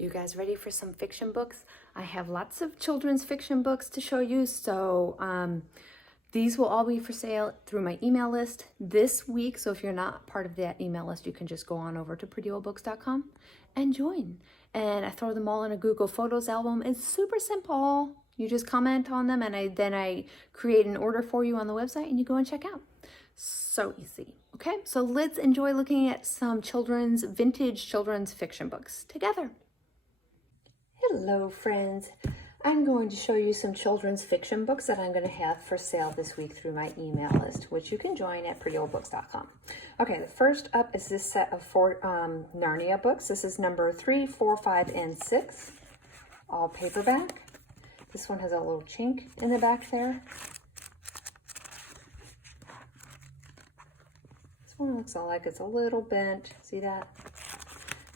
You guys ready for some fiction books? I have lots of children's fiction books to show you, so these will all be for sale through my email list this week. So if you're not part of that email list, you can just go on over to prettyoldbooks.com and join. And I throw them all in a Google Photos album. It's super simple. You just comment on them, and then I create an order for you on the website, and you go and check out. So easy. Okay, so let's enjoy looking at some vintage children's fiction books together. Hello friends, I'm going to show you some children's fiction books that I'm going to have for sale this week through my email list, which you can join at prettyoldbooks.com. Okay, the first up is this set of 4 Narnia books. This is number 3, 4, 5, and 6, all paperback. This one has a little chink in the back there. This one looks like it's a little bent, see that?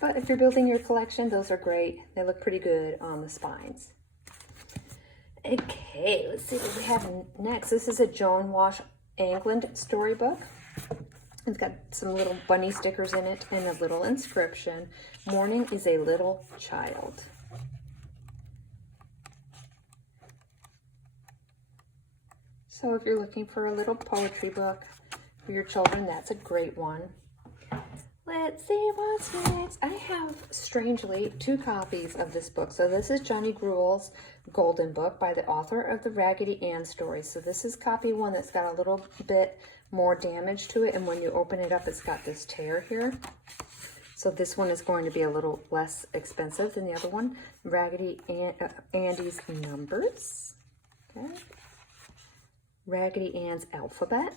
But if you're building your collection, those are great. They look pretty good on the spines. Okay, let's see what we have next. This is a Joan Wash England storybook. It's got some little bunny stickers in it and a little inscription. Morning is a little child. So if you're looking for a little poetry book for your children, that's a great one. Let's see what's next. I have, strangely, 2 copies of this book. So this is Johnny Gruel's Golden Book by the author of the Raggedy Ann stories. So this is copy 1 that's got a little bit more damage to it. And when you open it up, it's got this tear here. So this one is going to be a little less expensive than the other one. Raggedy Andy's Numbers. Okay. Raggedy Ann's Alphabet.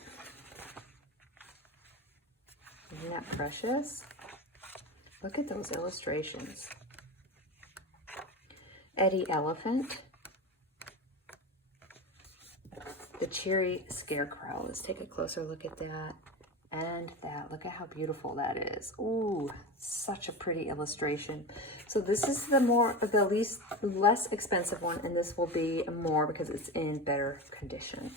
Isn't that precious? Look at those illustrations. Eddie Elephant. The Cheery Scarecrow. Let's take a closer look at that. And that. Look at how beautiful that is. Ooh, such a pretty illustration. So this is the less expensive one, and this will be more because it's in better condition.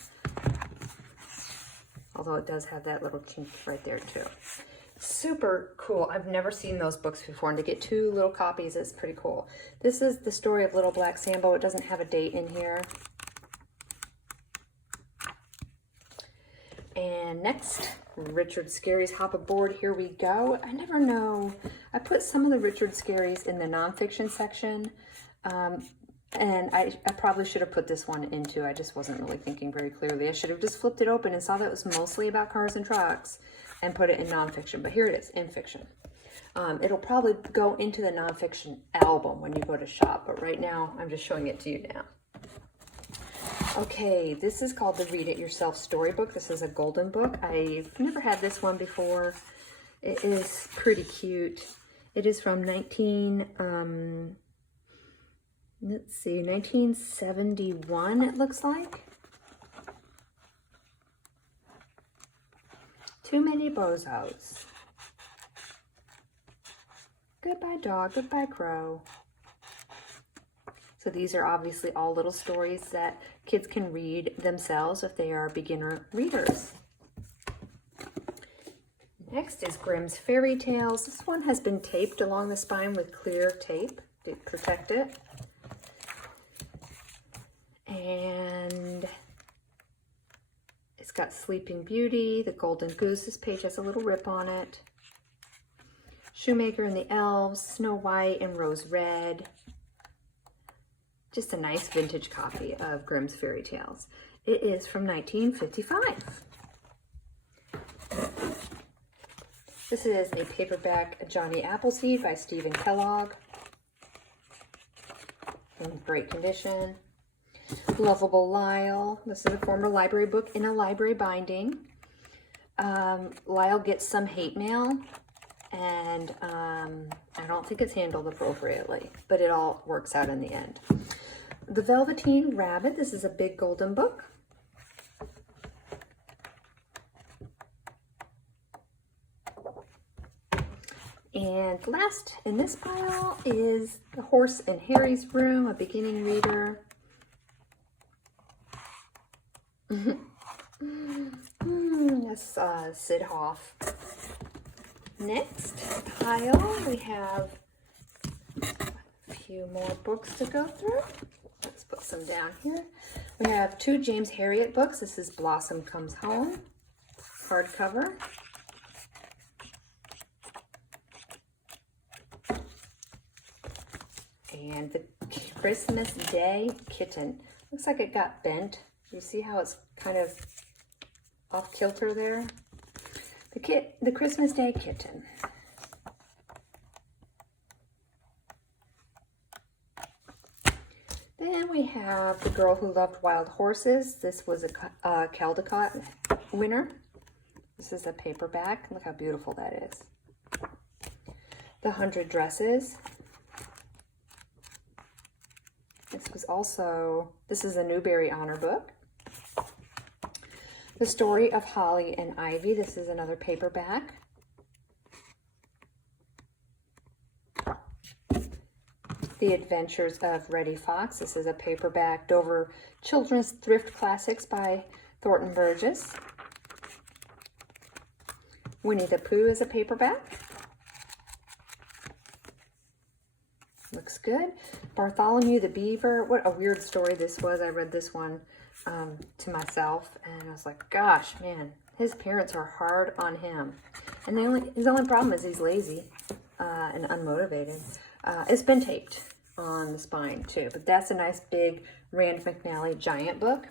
Although it does have that little chink right there too. Super cool. I've never seen those books before, and to get 2 little copies is pretty cool. This is the story of Little Black Sambo. It doesn't have a date in here. And next, Richard Scarry's Hop Aboard. Here we go. I never know. I put some of the Richard Scarry's in the nonfiction section. And I probably should have put this one in too. I just wasn't really thinking very clearly. I should have just flipped it open and saw that it was mostly about cars and trucks and put it in nonfiction. But here it is, in fiction. It'll probably go into the nonfiction album when you go to shop. But right now, I'm just showing it to you now. Okay, this is called the Read It Yourself Storybook. This is a golden book. I've never had this one before. It is pretty cute. It is from 1971, it looks like. Too Many Bozos. Goodbye Dog, Goodbye Crow. So these are obviously all little stories that kids can read themselves if they are beginner readers. Next is Grimm's Fairy Tales. This one has been taped along the spine with clear tape to protect it. And it's got Sleeping Beauty, The Golden Goose. This page has a little rip on it. Shoemaker and the Elves, Snow White and Rose Red. Just a nice vintage copy of Grimm's Fairy Tales. It is from 1955. This is a paperback Johnny Appleseed by Stephen Kellogg. In great condition. Lovable Lyle. This is a former library book in a library binding. Lyle gets some hate mail, and I don't think it's handled appropriately, but it all works out in the end. The Velveteen Rabbit. This is a big golden book. And last in this pile is The Horse in Harry's Room, a beginning reader. That's Sid Hoff. Next pile we have few more books to go through. Let's put some down here. We have 2 James Herriot books. This is Blossom Comes Home, hardcover. And the Christmas Day Kitten. Looks like it got bent. You see how it's kind of off kilter there? The Christmas Day Kitten. Then we have The Girl Who Loved Wild Horses. This was a Caldecott winner. This is a paperback. Look how beautiful that is. The 100 Dresses. This is a Newbery Honor book. The Story of Holly and Ivy. This is another paperback. The Adventures of Reddy Fox. This is a paperback. Dover Children's Thrift Classics by Thornton Burgess. Winnie the Pooh is a paperback. Looks good. Bartholomew the Beaver. What a weird story this was. I read this one to myself, and I was like, gosh, man, his parents are hard on him. And his only problem is he's lazy and unmotivated. It's been taped on the spine, too. But that's a nice, big Rand McNally giant book.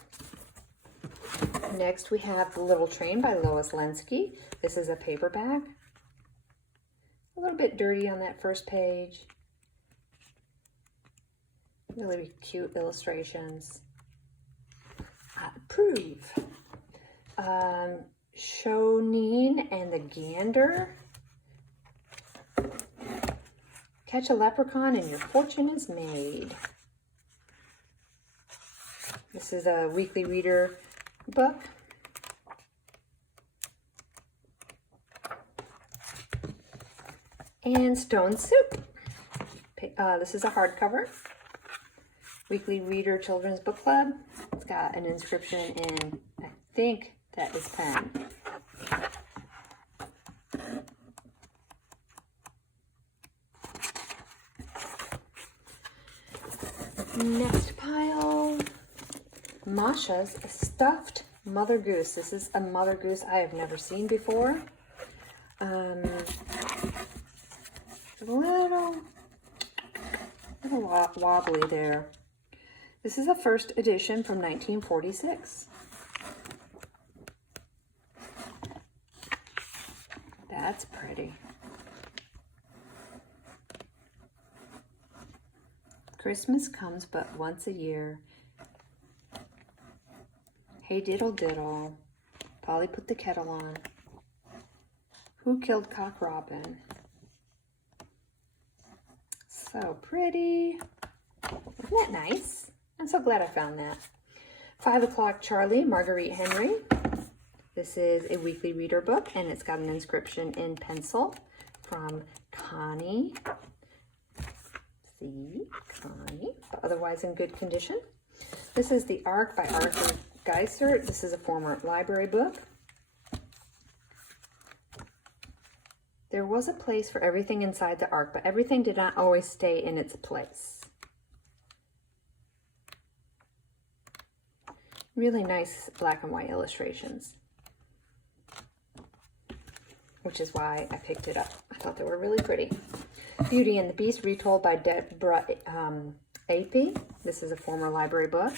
Next, we have The Little Train by Lois Lenski. This is a paperback. A little bit dirty on that first page. Really cute illustrations. I approve. Shoneen and the Gander. Catch a leprechaun and your fortune is made. This is a weekly reader book. And Stone Soup. This is a hardcover. Weekly Reader Children's Book Club. It's got an inscription in, I think that is pen. Next pile, Mashas, a stuffed mother goose. This is a mother goose I have never seen before. A little wobbly there. This is a first edition from 1946. That's pretty. Christmas comes but once a year. Hey diddle diddle. Polly put the kettle on. Who killed Cock Robin? So pretty. Isn't that nice? I'm so glad I found that. 5 O'Clock Charlie, Marguerite Henry. This is a weekly reader book, and it's got an inscription in pencil from Connie. See, Connie, but otherwise in good condition. This is The Ark by Arthur Geisert. This is a former library book. There was a place for everything inside the ark, but everything did not always stay in its place. Really nice black and white illustrations, which is why I picked it up. I thought they were really pretty. Beauty and the Beast, retold by Deborah Apey. This is a former library book.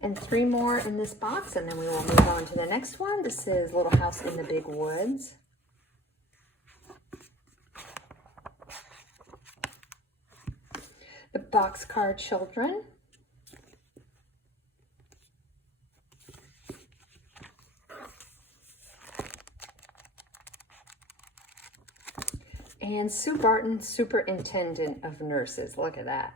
And 3 more in this box, and then we will move on to the next one. This is Little House in the Big Woods. The Boxcar Children. And Sue Barton, Superintendent of Nurses. Look at that.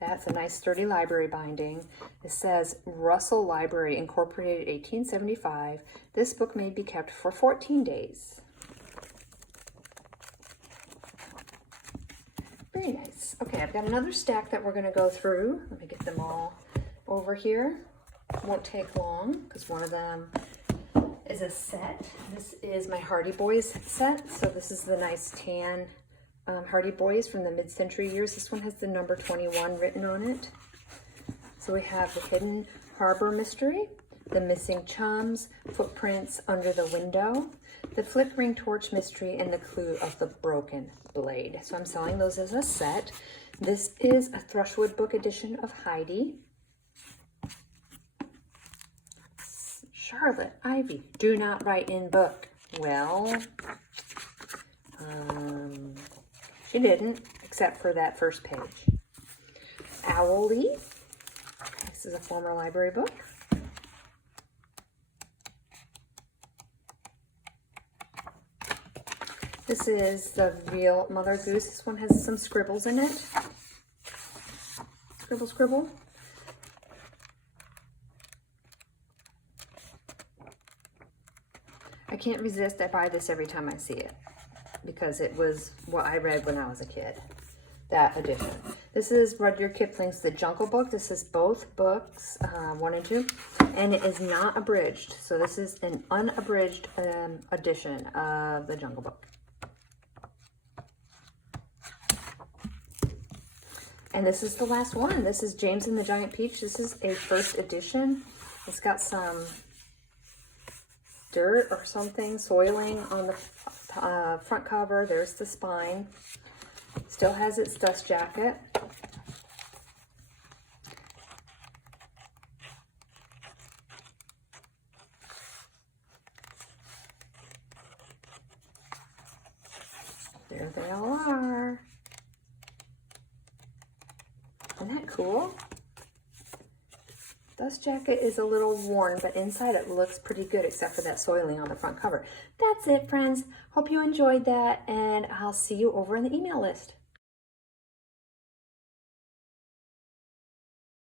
That's a nice sturdy library binding. It says Russell Library Incorporated 1875. This book may be kept for 14 days. Very nice. Okay, I've got another stack that we're going to go through. Let me get them all over here. won't take long because one of them is a set. This is my Hardy Boys set. So this is the nice tan Hardy Boys from the mid-century years. This one has the number 21 written on it. So we have the Hidden Harbor Mystery, the Missing Chums, Footprints Under the Window, the Flickering Torch Mystery, and the Clue of the Broken Blade. So I'm selling those as a set. This is a Thrushwood book edition of Heidi. Charlotte Ivy, do not write in book. Well, she didn't, except for that first page. Owlie. This is a former library book. This is the Real Mother Goose. This one has some scribbles in it. Scribble, scribble. I can't resist. I buy this every time I see it because it was what I read when I was a kid. That edition. This is Rudyard Kipling's The Jungle Book. This is both books, 1 and 2, and it is not abridged. So this is an unabridged edition of The Jungle Book. And this is the last one. This is James and the Giant Peach. This is a first edition. It's got some dirt or something, soiling on the front cover. There's the spine. Still has its dust jacket. There they all are. Isn't that cool? Dust jacket is a little worn, but inside it looks pretty good except for that soiling on the front cover. That's it, friends. Hope you enjoyed that, and I'll see you over in the email list.